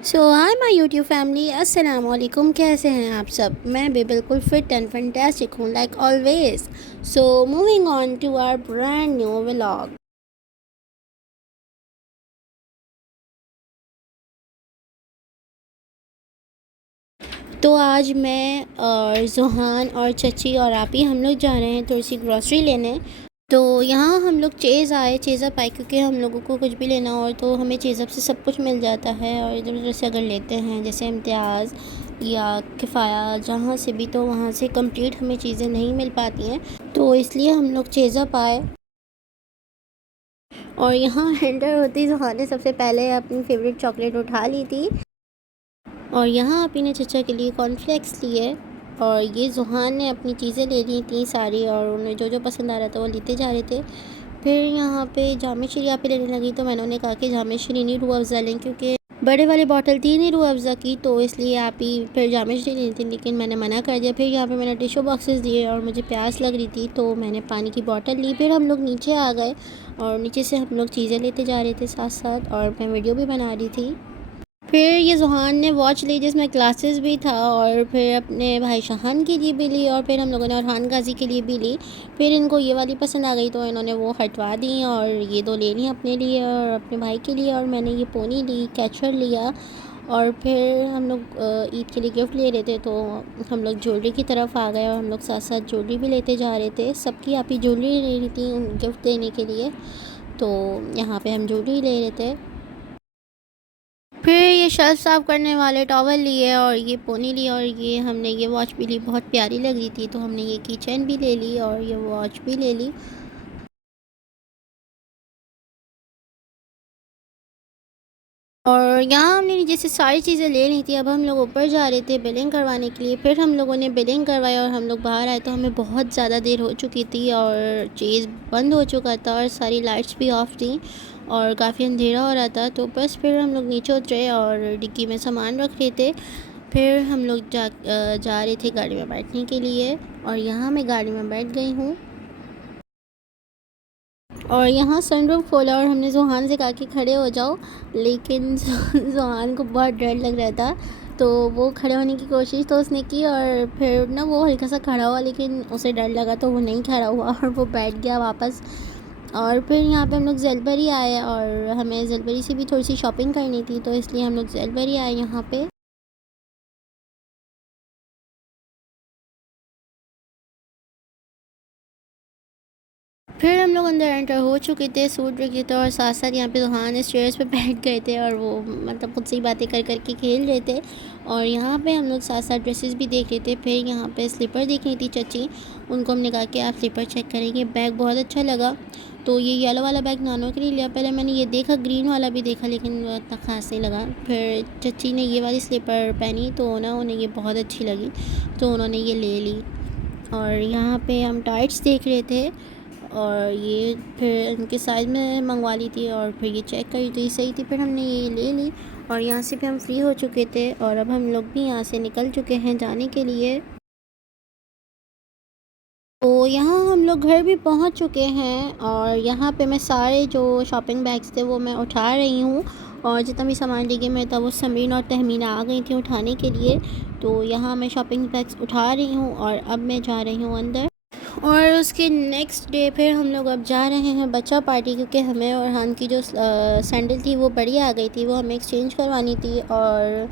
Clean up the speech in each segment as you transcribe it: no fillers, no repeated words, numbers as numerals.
So hi my YouTube family, अस्सलाम वालेकुम। कैसे हैं आप सब? मैं भी बिल्कुल फिट एंड फैंटास्टिक हूँ, like always. So moving on to our brand new vlog. तो आज मैं और जुहान और चची और आप ही हम लोग जा रहे हैं थोड़ी सी ग्रॉसरी लेने। तो यहाँ हम लोग चेज़ आए, चेज़अप आए, क्योंकि हम लोगों को कुछ भी लेना हो तो हमें चेज़अप से सब कुछ मिल जाता है। और इधर उधर से अगर लेते हैं जैसे इम्तियाज़ या किफ़ाया, जहाँ से भी, तो वहाँ से कंप्लीट हमें चीज़ें नहीं मिल पाती हैं, तो इसलिए हम लोग चेज़अप आए। और यहाँ एंटर होते ही जुहान ने सबसे पहले अपनी फ़ेवरेट चॉकलेट उठा ली थी। और यहाँ आप ही ने चचा के लिए कॉर्नफ्लेक्स लिए। और ये जुहान ने अपनी चीज़ें ले ली थी सारी, और उन्हें जो जो पसंद आ रहा था वो लेते जा रहे थे। फिर यहाँ पे जामे श्री आप ही लेने लगी, तो मैंने उन्हें कहा कि जामे श्री नहीं, रूह अफ़ज़ा लें, क्योंकि बड़े वाली बॉटल थी नहीं रूह अफ़ज़ा की, तो इसलिए आप ही फिर जामे श्री लेनी थी, लेकिन मैंने मना कर दिया। फिर यहाँ पे मैंने टिशू बॉक्सेस दिए और मुझे प्यास लग रही थी तो मैंने पानी की बॉटल ली। फिर हम लोग नीचे आ गए और नीचे से हम लोग चीज़ें लेते जा रहे थे साथ साथ, और मैं वीडियो भी बना रही थी। फिर ये ज़ुहान ने वॉच ली जिसमें क्लासेस भी था, और फिर अपने भाई शाहान के लिए भी ली, और फिर हम लोगों ने अरहान गाज़ी के लिए भी ली। फिर इनको ये वाली पसंद आ गई तो इन्होंने वो हटवा दी, और ये दो ले ली अपने लिए और अपने भाई के लिए। और मैंने ये पोनी ली, कैचर लिया। और फिर हम लोग ईद के लिए गिफ्ट ले रहे थे, तो हम लोग ज्वेलरी की तरफ आ गए और हम लोग साथ साथ ज्वेलरी भी लेते जा रहे थे। सबकी आप ही ज्वेलरी ले रही थी गिफ्ट देने के लिए, तो यहाँ पे हम ज्वेलरी ले रहे थे। फिर ये शेल्फ साफ़ करने वाले टॉवल लिए और ये पोनी ली, और ये हमने ये वॉच भी ली, बहुत प्यारी लग रही थी, तो हमने ये की चेन भी ले ली और ये वॉच भी ले ली। और यहाँ हमने जैसे सारी चीज़ें ले ली थी। अब हम लोग ऊपर जा रहे थे बिलिंग करवाने के लिए। फिर हम लोगों ने बिलिंग करवाई और हम लोग बाहर आए तो हमें बहुत ज़्यादा देर हो चुकी थी और चीज़ बंद हो चुका था और सारी लाइट्स भी ऑफ थी और काफ़ी अंधेरा हो रहा था। तो बस फिर हम लोग नीचे उतरे और डिक्की में सामान रख रहे थे। फिर हम लोग जा रहे थे गाड़ी में बैठने के लिए, और यहाँ मैं गाड़ी में बैठ गई हूँ। और यहाँ सनरूफ खोला और हमने ज़ुहान से कहा कि खड़े हो जाओ, लेकिन ज़ुहान को बहुत डर लग रहा था, तो वो खड़े होने की कोशिश तो उसने की, और फिर ना वो हल्का सा खड़ा हुआ, लेकिन उसे डर लगा तो वो नहीं खड़ा हुआ और वो बैठ गया वापस। और फिर यहाँ पे हम लोग ज़ेलबरी आए और हमें ज़ेलबरी से भी थोड़ी सी शॉपिंग करनी थी, तो इसलिए हम लोग ज़ेलबरी आए यहाँ पे। फिर हम लोग अंदर एंटर हो चुके थे, सूट रखे थे, और साथ साथ यहाँ पे रूहान स्टेयर्स पे बैठ गए थे और वो मतलब खुद से ही बातें कर कर के खेल रहे थे। और यहाँ पे हम लोग साथ साथ ड्रेसेस भी देख रहे थे। फिर यहाँ पे स्लीपर देख रही थी चची, उनको हमने कहा कि आप स्लीपर चेक करेंगे। बैग बहुत अच्छा लगा, तो ये येलो वाला बैग नानों के लिए लिया। पहले मैंने ये देखा, ग्रीन वाला भी देखा, लेकिन वो इतना ख़ास नहीं लगा। फिर चची ने ये वाली स्लीपर पहनी तो ना उन्हें ये बहुत अच्छी लगी, तो उन्होंने ये ले ली। और यहाँ पे हम टाइट्स देख रहे थे, और ये फिर इनके साइज़ में मंगवा ली थी, और फिर ये चेक करी तो ये सही थी, फिर हमने ये ले ली। और यहाँ से भी हम फ्री हो चुके थे और अब हम लोग भी यहाँ से निकल चुके हैं जाने के लिए। तो यहाँ हम लोग घर भी पहुँच चुके हैं, और यहाँ पे मैं सारे जो शॉपिंग बैग्स थे वो मैं उठा रही हूँ, और जितना भी सामान डिग्गी में था वो समरीन और तहमीना आ गई थी उठाने के लिए। तो यहाँ मैं शॉपिंग बैग्स उठा रही हूँ और अब मैं जा रही हूँ अंदर। और उसके नेक्स्ट डे फिर हम लोग अब जा रहे हैं बच्चा पार्टी, क्योंकि हमें और हान की जो सैंडल थी वो बड़ी आ गई थी, वो हमें एक्सचेंज करवानी थी। और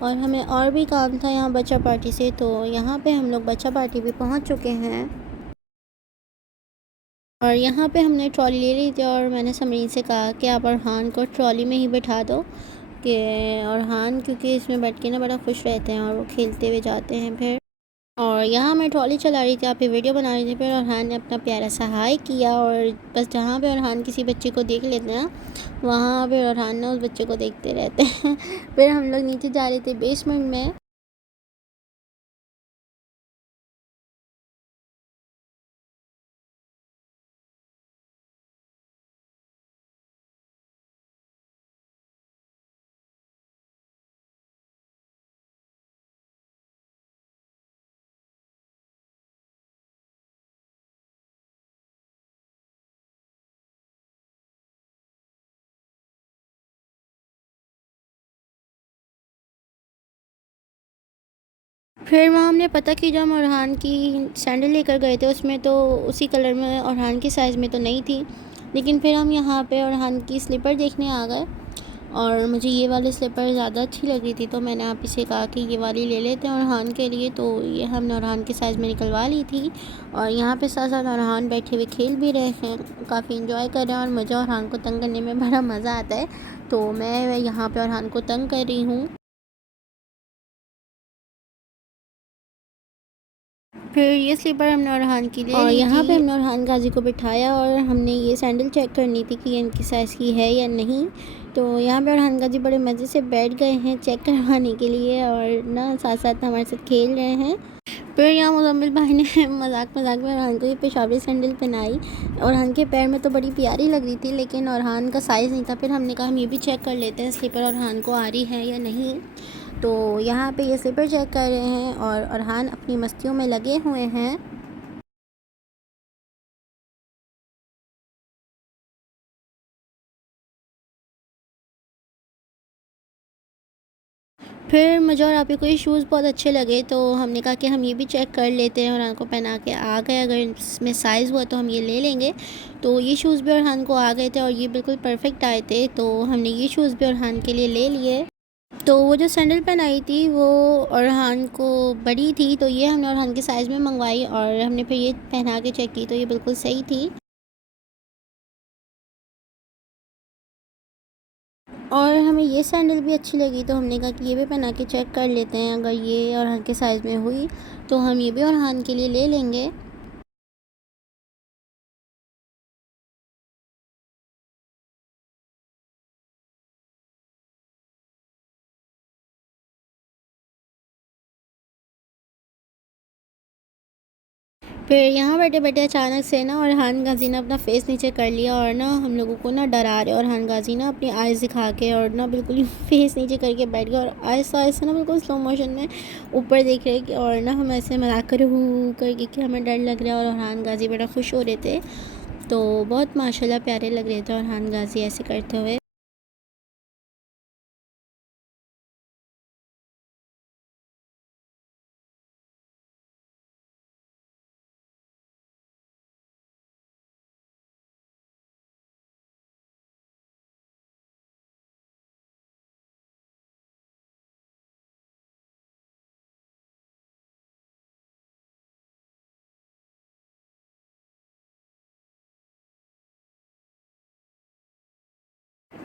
हमें और भी काम था यहाँ बच्चा पार्टी से, तो यहाँ पे हम लोग बच्चा पार्टी भी पहुँच चुके हैं। और यहाँ पे हमने ट्रॉली ले ली थी, और मैंने समरीन से कहा कि आप अरहान को ट्रॉली में ही बिठा दो, कि अरहान क्योंकि इसमें बैठ के ना बड़ा खुश रहते हैं और वो खेलते हुए जाते हैं। फिर और यहाँ मैं ट्रॉली चला रही थी, आप ये वीडियो बना रही थी। फिर अरहान ने अपना प्यारा सा हाय किया, और बस जहाँ पे अरहान किसी बच्चे को देख लेते हैं वहाँ पे अरहान ना उस बच्चे को देखते रहते हैं। फिर हम लोग नीचे जा रहे थे बेसमेंट में। फिर वहाँ हमने पता की जो हम अरहान की सैंडल लेकर गए थे उसमें तो उसी कलर में अरहान की साइज़ में तो नहीं थी, लेकिन फिर हम यहाँ पे अरहान की स्लीपर देखने आ गए और मुझे ये वाली स्लीपर ज़्यादा अच्छी लग रही थी, तो मैंने आप इसे कहा कि ये वाली ले लेते हैं अरहान के लिए। तो ये हमने अरहान की साइज़ में निकलवा ली थी और यहाँ पे साथ साथ अरहान बैठे हुए खेल भी रहे हैं, काफ़ी इंजॉय कर रहे हैं और मुझे अरहान को तंग करने में बड़ा मज़ा आता है, तो मैं यहाँ पर अरहान को तंग कर रही हूँ। फिर ये स्लीपर हमने अरहान की ले और ली यहाँ पे हमने अरहान गाजी को बिठाया और हमने ये सैंडल चेक करनी थी कि ये इनकी साइज़ की है या नहीं। तो यहाँ पे अरहान गाजी बड़े मज़े से बैठ गए हैं चेक करवाने के लिए और ना साथ साथ हमारे साथ खेल रहे हैं। फिर यहाँ मुज़म्मिल भाई ने मजाक मजाक में अरहान को ये पेशावरी सैंडल पहनाई। अरहान के पैर में तो बड़ी प्यारी लग रही थी, लेकिन अरहान का साइज़ नहीं था। फिर हमने कहा हम ये भी चेक कर लेते हैं स्लीपर अरहान को आ रही है या नहीं। तो यहाँ पे ये स्लीपर चेक कर रहे हैं और अरहान अपनी मस्तियों में लगे हुए हैं। फिर मुझे और आप ही को ये शूज़ बहुत अच्छे लगे, तो हमने कहा कि हम ये भी चेक कर लेते हैं। अरहान को पहना के आ गए, अगर इसमें साइज़ हुआ तो हम ये ले लेंगे। तो ये शूज़ भी अरहान को आ गए थे और ये बिल्कुल परफेक्ट आए थे, तो हमने ये शूज़ भी अरहान के लिए ले लिए। तो वो जो सैंडल पहनाई थी वो अरहान को बड़ी थी, तो ये हमने अरहान के साइज़ में मंगवाई और हमने फिर ये पहना के चेक की तो ये बिल्कुल सही थी। और हमें ये सैंडल भी अच्छी लगी, तो हमने कहा कि ये भी पहना के चेक कर लेते हैं, अगर ये अरहान के साइज़ में हुई तो हम ये भी अरहान के लिए ले लेंगे। फिर यहाँ बैठे-बैठे अचानक से ना अरहान गाज़ी ने अपना फ़ेस नीचे कर लिया और ना हम लोगों को ना डरा रहे, और अरहान गाज़ी ना अपनी आइज़ दिखा के और ना बिल्कुल ही फ़ेस नीचे करके बैठ गया और आहिस्ता-आहिस्ता ना बिल्कुल स्लो मोशन में ऊपर देख रहे हैं कि, और ना हम ऐसे मज़ाक कर रहे हूँ करके कि हमें डर लग रहा है, और अरहान गाज़ी बड़ा खुश हो रहे थे। तो बहुत माशाल्लाह प्यारे लग रहे थे अरहान गाज़ी ऐसे करते हुए।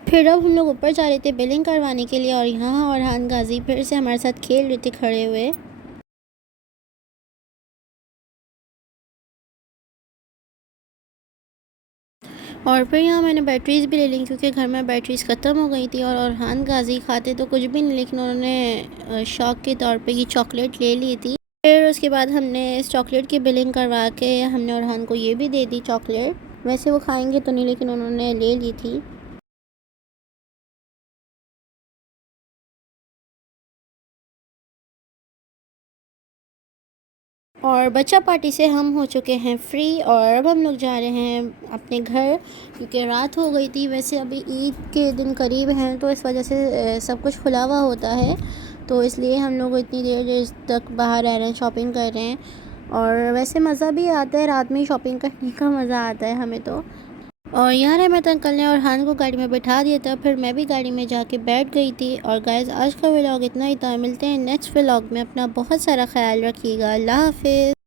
फिर अब हम लोग ऊपर जा रहे थे बिलिंग करवाने के लिए, और यहाँ अरहान गाज़ी फिर से हमारे साथ खेल रहे थे खड़े हुए। और फिर यहाँ मैंने बैटरीज़ भी ले ली क्योंकि घर में बैटरीज़ ख़त्म हो गई थी, और अरहान गाज़ी खाते तो कुछ भी नहीं, लेकिन उन्होंने शौक़ के तौर पे ये चॉकलेट ले ली थी। फिर उसके बाद हमने इस चॉकलेट की बिलिंग करवा के हमने अरहान को ये भी दे दी चॉकलेट। वैसे वो खाएंगे तो नहीं, लेकिन उन्होंने ले ली थी। और बच्चा पार्टी से हम हो चुके हैं फ्री, और अब हम लोग जा रहे हैं अपने घर क्योंकि रात हो गई थी। वैसे अभी ईद के दिन करीब हैं, तो इस वजह से सब कुछ खुला हुआ होता है, तो इसलिए हम लोग इतनी देर तक बाहर रह रहे हैं, शॉपिंग कर रहे हैं। और वैसे मज़ा भी आता है, रात में ही शॉपिंग करने का मज़ा आता है हमें तो। और यहाँ रहमत अंकल ने अरहान को गाड़ी में बैठा दिया था, फिर मैं भी गाड़ी में जाके बैठ गई थी। और गाइस आज का व्लॉग इतना ही था, मिलते हैं नेक्स्ट व्लॉग में। अपना बहुत सारा ख्याल रखिएगा। अल्लाह हाफ़िज़।